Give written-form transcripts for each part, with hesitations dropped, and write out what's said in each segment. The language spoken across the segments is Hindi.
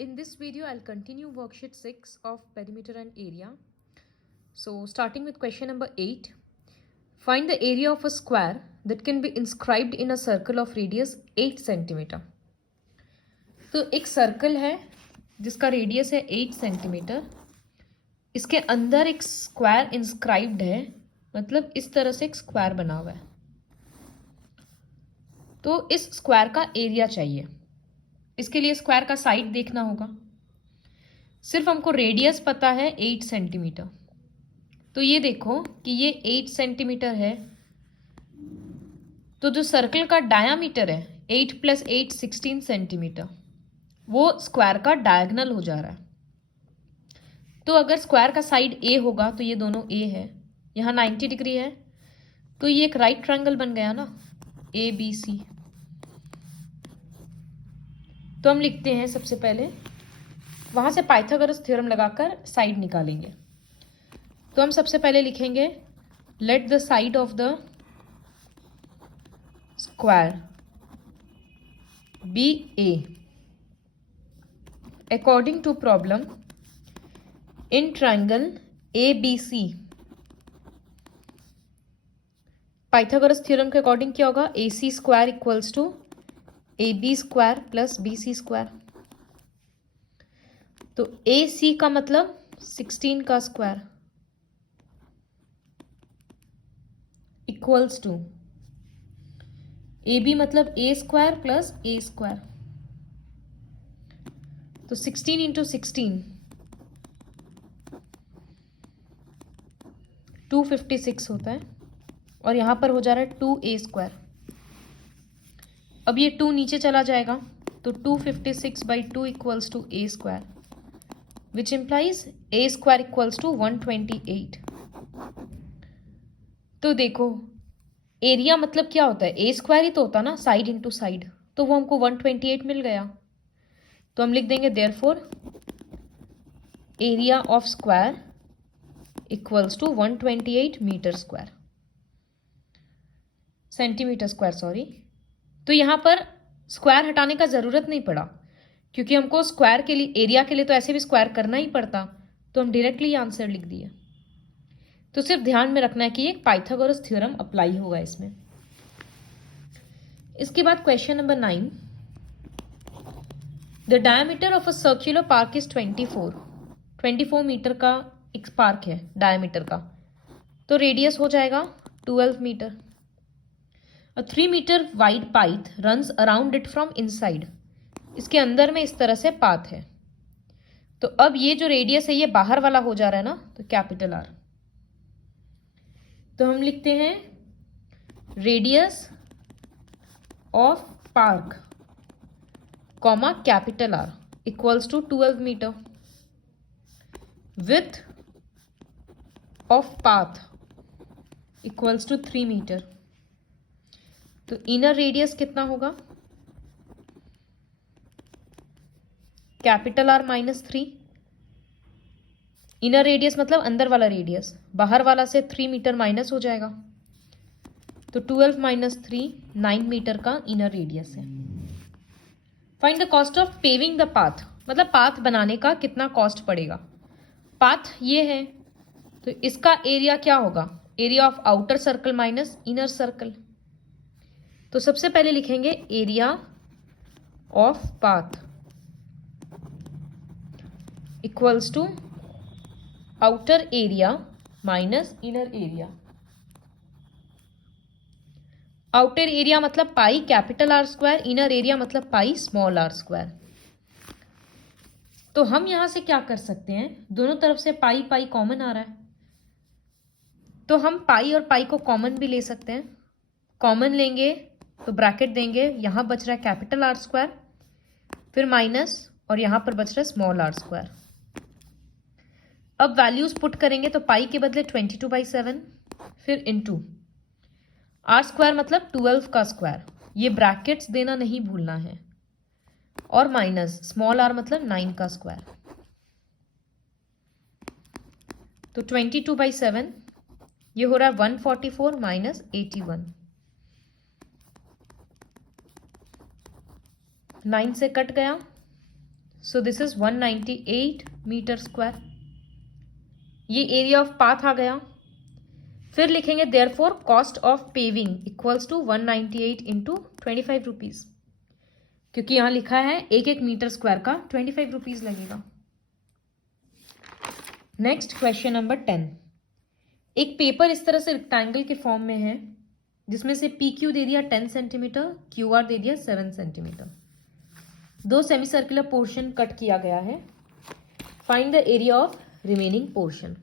In this video, I'll continue worksheet 6 of perimeter and area. So starting with question number 8. Find the area of a square that can be inscribed in a circle of radius 8 cm. तो एक सर्कल है जिसका रेडियस है 8 सेंटीमीटर. इसके अंदर एक स्क्वायर इंस्क्राइब्ड है, मतलब इस तरह से एक स्क्वायर बना हुआ है. तो इस स्क्वायर का एरिया चाहिए. इसके लिए स्क्वायर का साइड देखना होगा. सिर्फ हमको रेडियस पता है 8 सेंटीमीटर. तो ये देखो कि ये 8 सेंटीमीटर है. तो जो सर्कल का डायामीटर है 8 + 8 16 सेंटीमीटर, वो स्क्वायर का डायगोनल हो जा रहा है. तो अगर स्क्वायर का साइड ए होगा तो ये दोनों ए है, यहाँ 90 डिग्री है, तो ये एक राइट ट्रायंगल बन गया ना, ए बी सी. तो हम लिखते हैं सबसे पहले, वहां से पाइथागोरस थ्योरम लगाकर साइड निकालेंगे. तो हम सबसे पहले लिखेंगे let the side of the square B A according to problem in triangle A B C. Pythagoras theorem के अकॉर्डिंग क्या होगा, A C square equals to A B square plus B C square. तो ए सी का मतलब 16 का square equals to A B मतलब A square plus A square. तो 16 इंटू 16 256 होता है, और यहां पर हो जा रहा है 2a स्क्वायर. अब ये 2 नीचे चला जाएगा, तो 256/2 equals to a square, which implies a square equals to 128. तो देखो एरिया मतलब क्या होता है, a स्क्वायर ही तो होता ना, साइड इंटू साइड. तो वो हमको 128 मिल गया. तो हम लिख देंगे therefore area of square equals to 128 metre square, centimetre square sorry. तो यहाँ पर स्क्वायर हटाने का ज़रूरत नहीं पड़ा, क्योंकि हमको स्क्वायर के लिए, एरिया के लिए तो ऐसे भी स्क्वायर करना ही पड़ता. तो हम डायरेक्टली आंसर लिख दिए. तो सिर्फ ध्यान में रखना है कि एक पाइथागोरस थ्योरम अप्लाई होगा इसमें. इसके बाद question number 9. The diameter of a circular park is 24 metre का एक पार्क है डायमीटर का. तो रेडियस हो जाएगा 12 metre. A 3 meter wide path runs around it from inside. इसके अंदर में इस तरह से पाथ है. तो अब ये जो रेडियस है ये बाहर वाला हो जा रहा है ना, तो कैपिटल आर. तो हम लिखते हैं radius of park comma capital R equals to 12 metre. Width of path equals to 3 metre. तो इनर रेडियस कितना होगा, कैपिटल आर -3. इनर रेडियस मतलब अंदर वाला रेडियस, बाहर वाला से 3 मीटर माइनस हो जाएगा. तो 12 - 3 9 मीटर का इनर रेडियस है. Find the cost of paving the path, मतलब पाथ बनाने का कितना कॉस्ट पड़ेगा. पाथ ये है, तो इसका एरिया क्या होगा, area of outer circle minus inner circle. तो सबसे पहले लिखेंगे area of path equals to outer area minus inner area. Outer area मतलब pi capital R square, inner area मतलब पाई स्मॉल आर स्क्वायर. तो हम यहां से क्या कर सकते हैं, दोनों तरफ से पाई पाई कॉमन आ रहा है, तो हम पाई और पाई को कॉमन भी ले सकते हैं. कॉमन लेंगे तो ब्रैकेट देंगे, यहां बच रहा है कैपिटल आर स्क्वायर, फिर माइनस, और यहां पर बच रहा है स्मॉल आर स्क्वायर. अब वैल्यूज पुट करेंगे तो पाई के बदले 22/7, फिर इनटू आर स्क्वायर मतलब 12 का स्क्वायर, ये ब्रैकेट्स देना नहीं भूलना है, और माइनस स्मॉल आर मतलब 9 का स्क्वायर. तो 22/7 ये हो रहा है 144 माइनस 81. 9 से कट गया, so this is 198 metre square. ये एरिया ऑफ पाथ आ गया। फिर लिखेंगे therefore cost of paving equals to 198 into 25 rupees, क्योंकि यहां लिखा है एक एक मीटर स्क्वायर का 25 रुपीज लगेगा। Next question number 10। एक पेपर इस तरह से रेक्टेंगल के फॉर्म में है, जिसमें से पी क्यू दे दिया 10 सेंटीमीटर, क्यू आर दे दिया 7 सेंटीमीटर। दो सेमी सर्कुलर पोर्शन कट किया गया है। Find the area of remaining portion.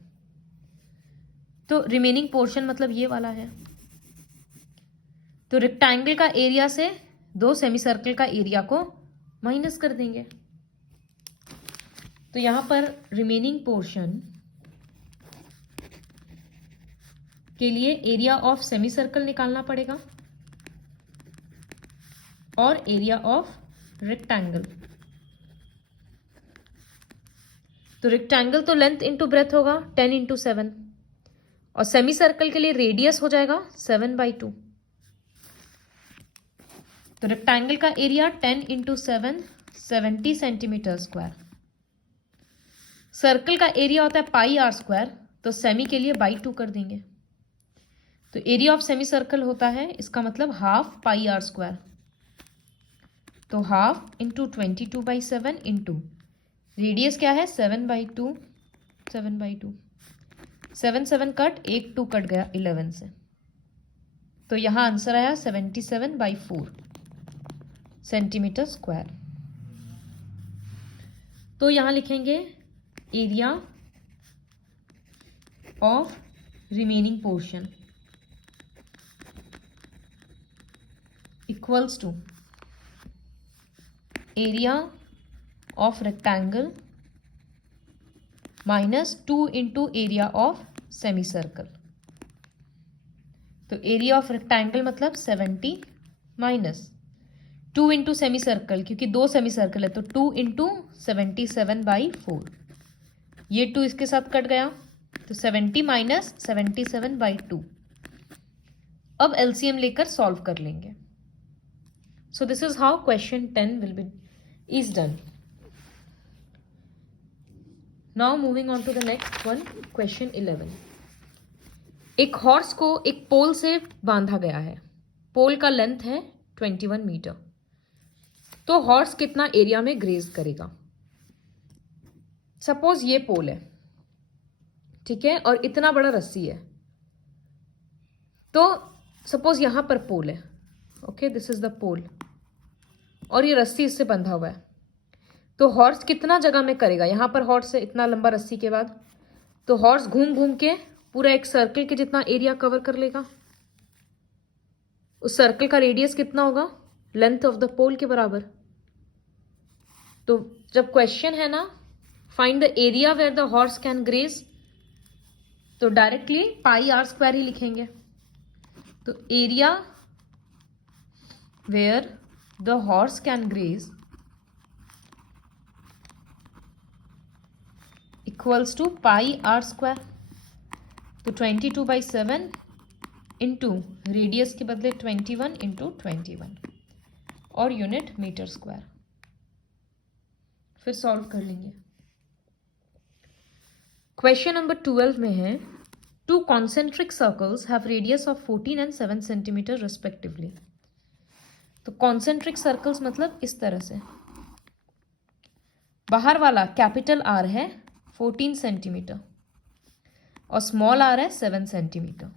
तो रिमेनिंग पोर्शन मतलब ये वाला है। तो रेक्टेंगल का एरिया से दो सेमी सर्कल का एरिया को माइनस कर देंगे। तो यहां पर रिमेनिंग पोर्शन के लिए एरिया ऑफ सेमी सर्कल निकालना पड़ेगा और एरिया ऑफ रेक्टेंगल। तो रेक्टेंगल तो लेंथ इंटू ब्रेथ होगा 10 इंटू 7, और सेमी सर्कल के लिए रेडियस हो जाएगा 7/2। तो रेक्टेंगल का area 10 into 7 70 centimetre square. Circle का एरिया होता है पाई आर स्क्वायर, तो सेमी के लिए बाई 2 कर देंगे। तो एरिया ऑफ सेमी सर्कल होता है, इसका मतलब हाफ पाई आर स्क्वायर। तो हाफ इंटू 22/7 इंटू रेडियस क्या है 7/2, 7/2, 7 7 कट, 1 2 कट गया 11 से। तो यहां आंसर आया 77/4 सेंटीमीटर स्क्वायर। तो यहां लिखेंगे area of remaining portion equals to area of rectangle minus 2 into area of semi circle. तो एरिया ऑफ रेक्टेंगल मतलब 70 माइनस 2 इंटू सेमी सर्कल, क्योंकि दो सेमी सर्कल है तो 2 इंटू 77/4। ये 2 इसके साथ कट गया, तो 70 माइनस 77/2। अब एलसीएम लेकर सॉल्व कर लेंगे। So this is how question 10 will be is done. Now moving on to the next one, question 11। एक हॉर्स को एक पोल से बांधा गया है। पोल का लेंथ है 21 मीटर। तो हॉर्स कितना एरिया में ग्रेज करेगा? सपोज ये पोल है, ठीक है, और इतना बड़ा रस्सी है। तो सपोज यहां पर पोल है, ओके, दिस इज द पोल, और ये रस्सी इससे बंधा हुआ है। तो हॉर्स कितना जगह में करेगा? यहां पर हॉर्स है इतना लंबा रस्सी के बाद, तो हॉर्स घूम घूम के पूरा एक सर्कल के जितना एरिया कवर कर लेगा। उस सर्कल का रेडियस कितना होगा? लेंथ ऑफ द पोल के बराबर। तो जब क्वेश्चन है ना find the area where the horse can graze, तो डायरेक्टली पाई आर स्क्वायर ही लिखेंगे। तो area where the horse can graze equals to pi are square. तो 22/7 इंटू रेडियस के बदले 21 इंटू 21 और यूनिट मीटर स्क्वायर। फिर सॉल्व कर लेंगे। क्वेश्चन नंबर 12 में है to concentric circles have radius of 14 and 7 centimetre respectively. तो कॉन्सेंट्रिक सर्कल्स मतलब इस तरह से, बाहर वाला कैपिटल आर है 14 सेंटीमीटर और स्मॉल आर है 7 centimetre.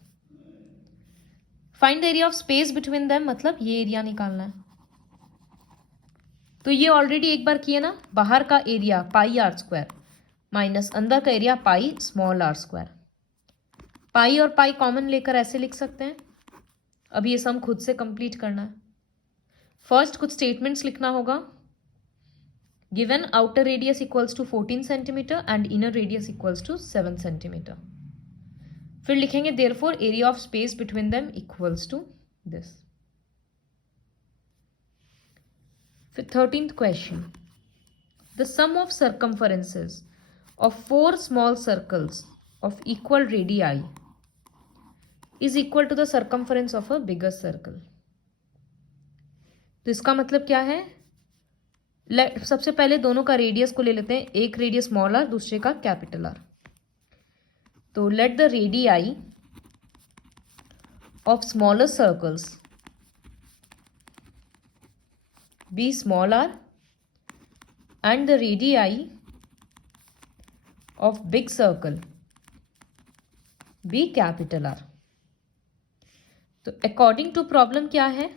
Find the area of space between them, मतलब ये एरिया निकालना है। तो ये ऑलरेडी एक बार किया ना, बाहर का area pi are square minus अंदर का area pi small are square. Pi और पाई कॉमन लेकर ऐसे लिख सकते हैं। अब ये सम खुद से कंप्लीट करना है। फर्स्ट कुछ स्टेटमेंट्स लिखना होगा। Given outer radius equals to 14 centimetre and inner radius equals to 7 centimetre. फिर लिखेंगे therefore area of space between them equals to this. फिर 13th question, the sum of circumferences of 4 small circles of equal radii is equal to the circumference of a bigger circle। तो इसका मतलब क्या है? सबसे पहले दोनों का रेडियस को ले लेते हैं, एक रेडियस स्मॉल आर, दूसरे का कैपिटल आर। तो let the radii of smaller circles be small R and the radii of big circle be capital R। तो अकॉर्डिंग टू प्रॉब्लम क्या है,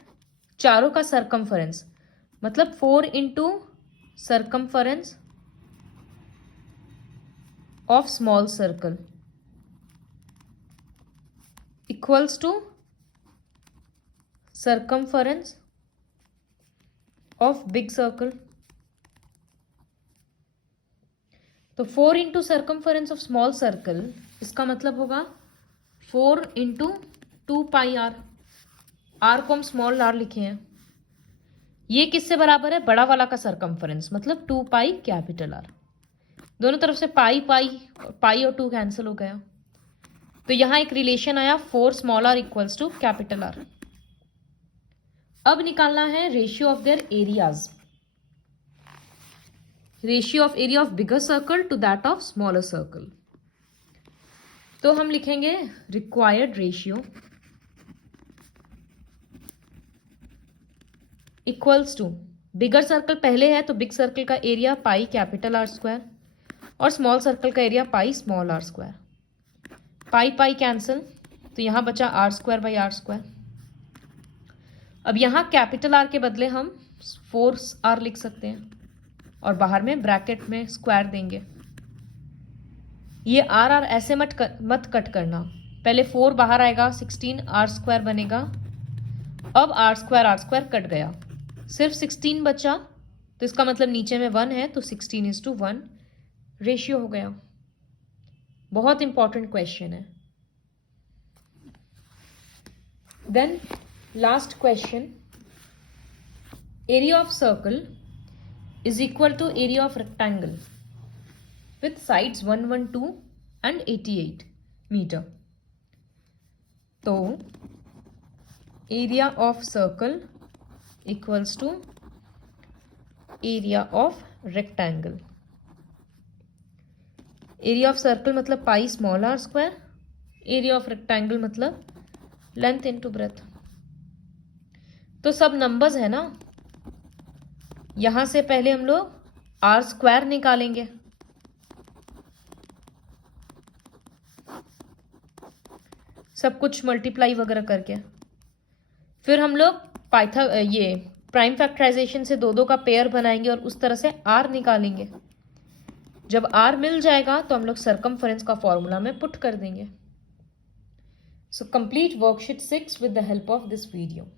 चारों का सरकमफरेंस मतलब 4 into circumference of small circle equals to circumference of big circle. तो 4 into circumference of small circle, इसका मतलब होगा 4 इंटू 2 पाई आर। आर को हम स्मॉल आर लिखे हैं। ये किससे बराबर है, बड़ा वाला का सरकमफरेंस मतलब 2 पाई कैपिटल आर। दोनों तरफ से पाई पाई पाई और 2 कैंसिल हो गया। तो यहां एक रिलेशन आया 4 small R equals to capital R. अब निकालना है ratio of their areas, ratio of area of bigger circle to that of smaller circle. तो हम लिखेंगे required ratio equals to, bigger circle पहले है तो बिग सर्कल का area pi capital R square और स्मॉल सर्कल का area pi small are square. Pi pi cancel, तो यहां बचा R square by R square. अब यहां कैपिटल आर के बदले हम 4 आर लिख सकते हैं और बाहर में ब्रैकेट में स्क्वायर देंगे। ये आर आर ऐसे मत कट करना, पहले 4 बाहर आएगा 16 आर स्क्वायर बनेगा। अब आर स्क्वायर कट गया, सिर्फ 16 बचा, तो इसका मतलब नीचे में 1 है तो 16:1 रेशियो हो गया। बहुत इंपॉर्टेंट क्वेश्चन है। Then last question, area of circle is equal to area of rectangle with sides 112 and 88 meter। तो area of circle equals to area of rectangle। area of circle मतलब pi small are square, area of rectangle मतलब लेंथ इनटू ब्रेथ। तो सब नंबर्स है ना, यहां से पहले हम लोग आर स्क्वायर निकालेंगे। सब कुछ मल्टीप्लाई वगैरह करके फिर हम लोग ये प्राइम फैक्टराइजेशन से 2 का पेयर बनाएंगे और उस तरह से आर निकालेंगे। जब आर मिल जाएगा तो हम लोग सरकमफरेंस का फॉर्मूला में पुट कर देंगे। So complete worksheet 6 with the help of this video.